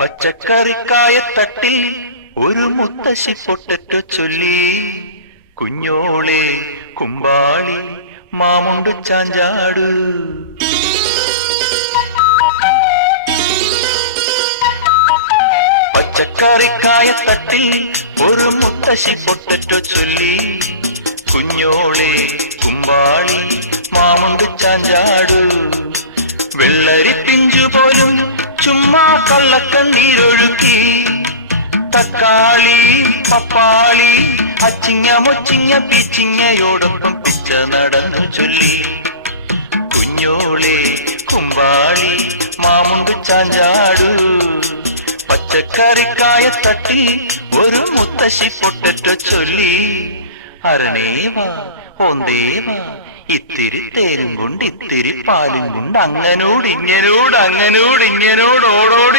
പച്ചക്കറിക്കായത്തട്ടിൽ ഒരു മുത്തശ്ശി പൊട്ടറ്റോ ചൊല്ലി. കുഞ്ഞോളെ കുമ്പാളി മാമുണ്ടു ചാഞ്ചാടു. പച്ചക്കറിക്കായത്തട്ടിൽ ഒരു മുത്തശ്ശി പൊട്ടറ്റോ ചൊല്ലി. കുഞ്ഞോളെ കുമ്പാളി മാമുണ്ടു ചാഞ്ചാടു. വെള്ളരി പിഞ്ചു പോലും ചുമ്മാ കള്ളക്കണ്ണീരൊഴുക്കി. തക്കാളി പപ്പാളി അച്ചിങ്ങ മൊച്ചിങ്ങ പീച്ചിങ്ങയോടൊപ്പം പിച്ച നടന്നു ചൊല്ലി. കുഞ്ഞോളെ കുമ്പാളി മാമുണ്ടു ചാഞ്ചാടു. പച്ചക്കറിക്കായത്തട്ടിൽ ഒരു മുത്തശ്ശി പൊട്ടറ്റോ ചൊല്ലി. അരണേവാ ഓന്തേവാ ഇത്തിരി തേരും കൊണ്ട് ഇത്തിരി പാലും കൊണ്ട് അങ്ങനോട് ഇങ്ങനോട് ഓടോടി